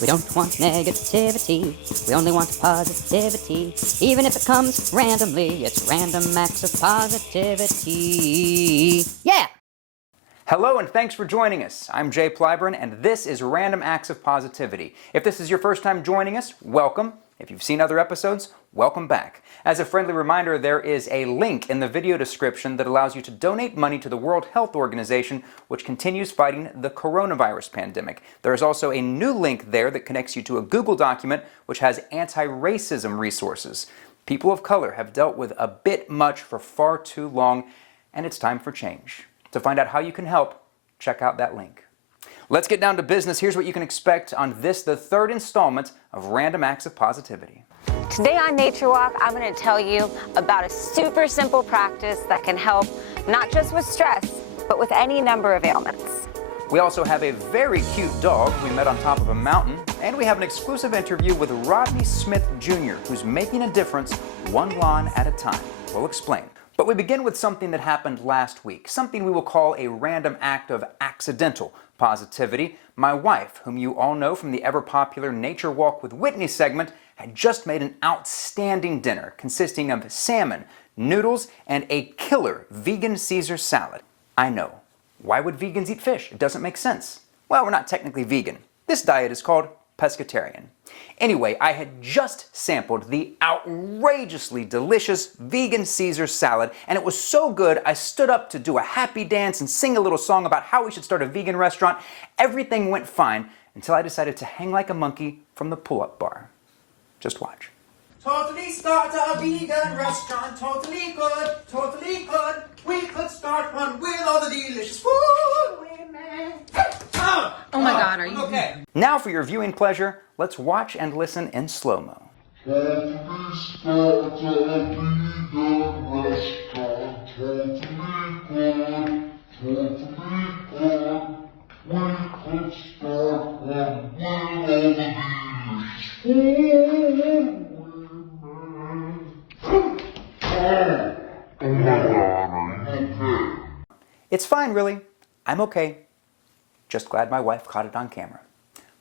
We don't want negativity, we only want positivity. Even if it comes randomly, it's random acts of positivity. Yeah! Hello and thanks for joining us. I'm Jay Plyburn and this is Random Acts of Positivity. If this is your first time joining us, welcome. If you've seen other episodes, welcome back. As a friendly reminder, there is a link in the video description that allows you to donate money to the World Health Organization, which continues fighting the coronavirus pandemic. There is also a new link there that connects you to a Google document which has anti-racism resources. People of color have dealt with a bit much for far too long, and it's time for change. To find out how you can help, check out that link. Let's get down to business. Here's what you can expect on this, the third installment of Random Acts of Positivity. Today on Nature Walk, I'm going to tell you about a super simple practice that can help not just with stress, but with any number of ailments. We also have a very cute dog we met on top of a mountain, and we have an exclusive interview with Rodney Smith Jr., who's making a difference one lawn at a time. We'll explain. But we begin with something that happened last week, something we will call a random act of accidental positivity. My wife, whom you all know from the ever-popular Nature Walk with Whitney segment, had just made an outstanding dinner consisting of salmon, noodles, and a killer vegan Caesar salad. I know. Why would vegans eat fish? It doesn't make sense. Well, we're not technically vegan. This diet is called pescatarian. Anyway, I had just sampled the outrageously delicious vegan Caesar salad, and it was so good I stood up to do a happy dance and sing a little song about how we should start a vegan restaurant. Everything went fine until I decided to hang like a monkey from the pull-up bar. Just watch. Totally start a vegan restaurant, totally good, totally good. We could start one with all the delicious food we make. Oh my God, are you okay? Now for your viewing pleasure, let's watch and listen in slow-mo. Totally start a vegan restaurant, totally good, totally good. We could start one with all the delicious food we make. Oh my God, are you okay? It's fine, really. I'm okay. Just glad my wife caught it on camera.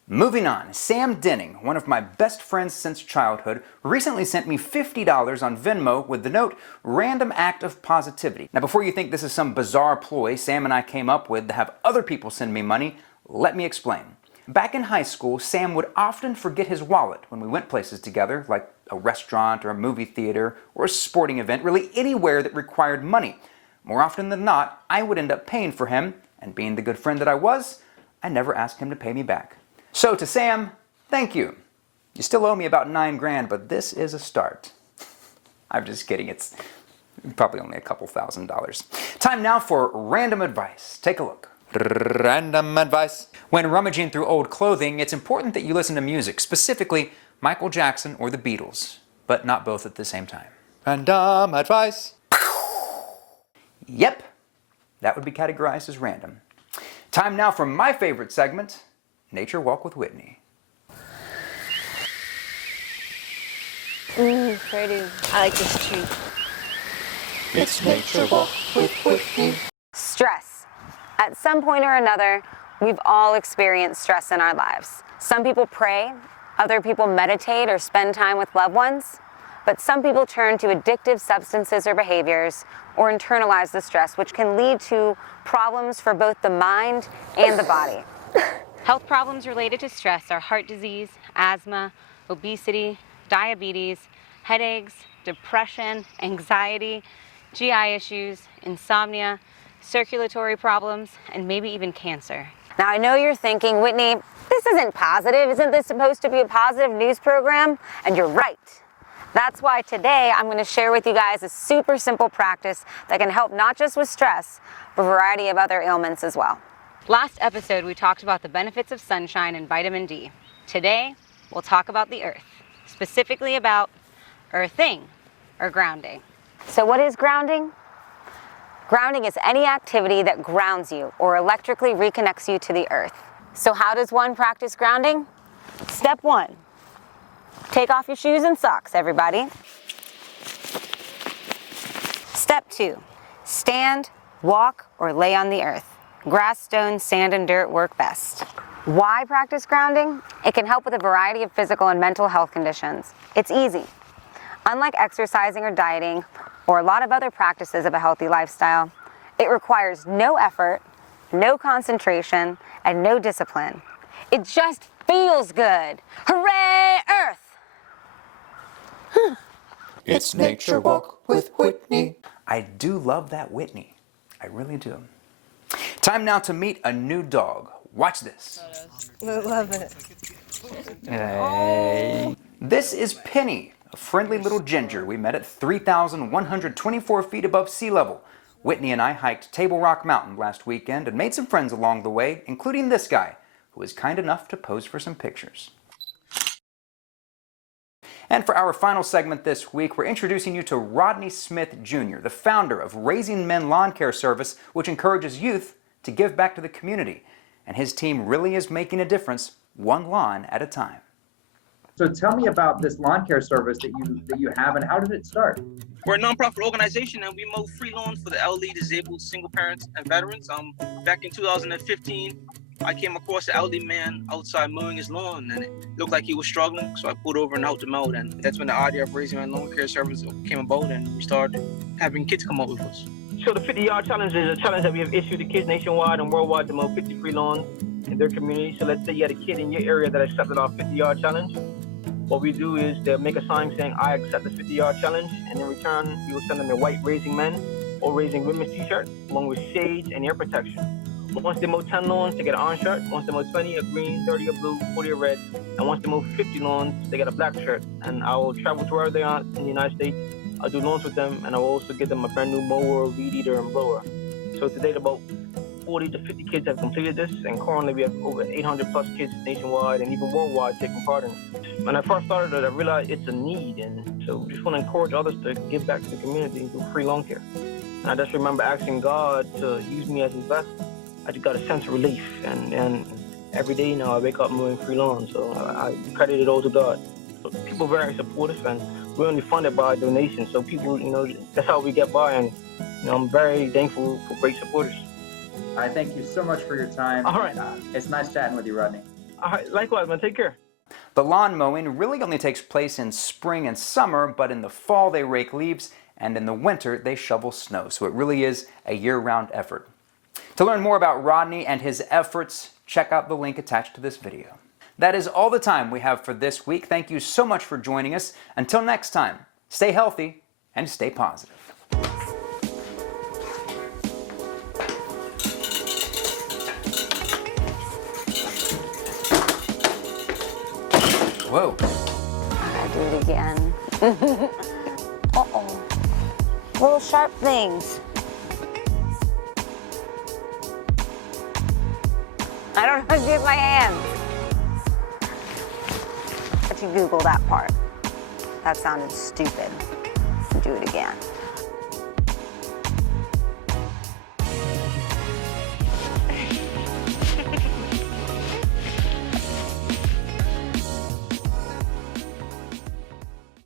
Moving on, Sam Denning, one of my best friends since childhood, recently sent me $50 on Venmo with the note, Random Act of Positivity. Now before you think this is some bizarre ploy Sam and I came up with to have other people send me money, let me explain. Back in high school, Sam would often forget his wallet when we went places together, like a restaurant or a movie theater or a sporting event, really anywhere that required money. More often than not, I would end up paying for him, and being the good friend that I was, I never asked him to pay me back. So to Sam, thank you. You still owe me about $9 grand, but this is a start. I'm just kidding, it's probably only a couple $1,000s. Time now for random advice. Take a look. Random advice. When rummaging through old clothing, it's important that you listen to music, specifically Michael Jackson or the Beatles, but not both at the same time. Random advice. Yep, that would be categorized as random. Time now for my favorite segment, Nature Walk with Whitney. Pretty. I like this tree. It's Nature Walk with Whitney. Stress. At some point or another, we've all experienced stress in our lives. Some people pray, other people meditate or spend time with loved ones, but some people turn to addictive substances or behaviors or internalize the stress, which can lead to problems for both the mind and the body. Health problems related to stress are heart disease, asthma, obesity, diabetes, headaches, depression, anxiety, GI issues, insomnia, circulatory problems, and maybe even cancer. Now I know you're thinking, Whitney, this isn't positive. Isn't this supposed to be a positive news program? And you're right. That's why today I'm going to share with you guys a super simple practice that can help not just with stress, but a variety of other ailments as well. Last episode, we talked about the benefits of sunshine and vitamin D. Today, we'll talk about the earth, specifically about earthing or grounding. So what is grounding? Grounding is any activity that grounds you or electrically reconnects you to the earth. So how does one practice grounding? Step 1. Take off your shoes and socks, everybody. Step 2. Stand, walk, or lay on the earth. Grass, stone, sand, and dirt work best. Why practice grounding? It can help with a variety of physical and mental health conditions. It's easy. Unlike exercising or dieting, or a lot of other practices of a healthy lifestyle, it requires no effort, no concentration, and no discipline. It just feels good. Hooray, Earth! It's Nature Walk with Whitney. I do love that Whitney. I really do. Time now to meet a new dog. Watch this. I love it. Hey. This is Penny, a friendly little ginger we met at 3,124 feet above sea level. Whitney and I hiked Table Rock Mountain last weekend and made some friends along the way, including this guy, who was kind enough to pose for some pictures. And for our final segment this week, we're introducing you to Rodney Smith Jr., the founder of Raising Men Lawn Care Service, which encourages youth to give back to the community. And his team really is making a difference, one lawn at a time. So tell me about this lawn care service that you have, and how did it start? We're a nonprofit organization, and we mow free lawns for the elderly, disabled, single parents, and veterans. Back in 2015, I came across an elderly man outside mowing his lawn, and it looked like he was struggling, so I pulled over and helped him out. And that's when the idea of Raising Men Lawn Care Service came about, and we started having kids come up with us. So the 50-yard challenge is a challenge that we have issued to kids nationwide and worldwide to mow 50 free lawns in their community. So let's say you had a kid in your area that accepted our 50-yard challenge. What we do is they'll make a sign saying, I accept the 50-yard challenge, and in return, we will send them a white Raising Men or Raising Women's t-shirt, along with shades and ear protection. Once they mow 10 lawns, they get an orange shirt. Once they mow 20, a green, 30, a blue, 40, a red. And once they mow 50 lawns, they get a black shirt. And I will travel to wherever they are in the United States. I'll do lawns with them, and I will also give them a brand new mower, weed eater, and blower. So to date, about 40 to 50 kids have completed this, and currently we have over 800 plus kids nationwide and even worldwide taking part in it. When I first started it, I realized it's a need, and so just want to encourage others to give back to the community and do free lawn care. And I just remember asking God to use me as his vessel. I just got a sense of relief, and every day now I wake up mowing free lawns, so I credit it all to God. So people are very supportive, and we're only funded by donations, so people, that's how we get by, and I'm very thankful for great supporters. I thank you so much for your time. All right. It's nice chatting with you, Rodney. All right, likewise, man. Take care. The lawn mowing really only takes place in spring and summer, but in the fall they rake leaves, and in the winter they shovel snow, so it really is a year-round effort. To learn more about Rodney and his efforts, check out the link attached to this video. That is all the time we have for this week. Thank you so much for joining us. Until next time, stay healthy and stay positive. Whoa. I do it again. Uh-oh. Little sharp things. I don't know how to use my hands. But you Google that part. That sounded stupid. Do it again.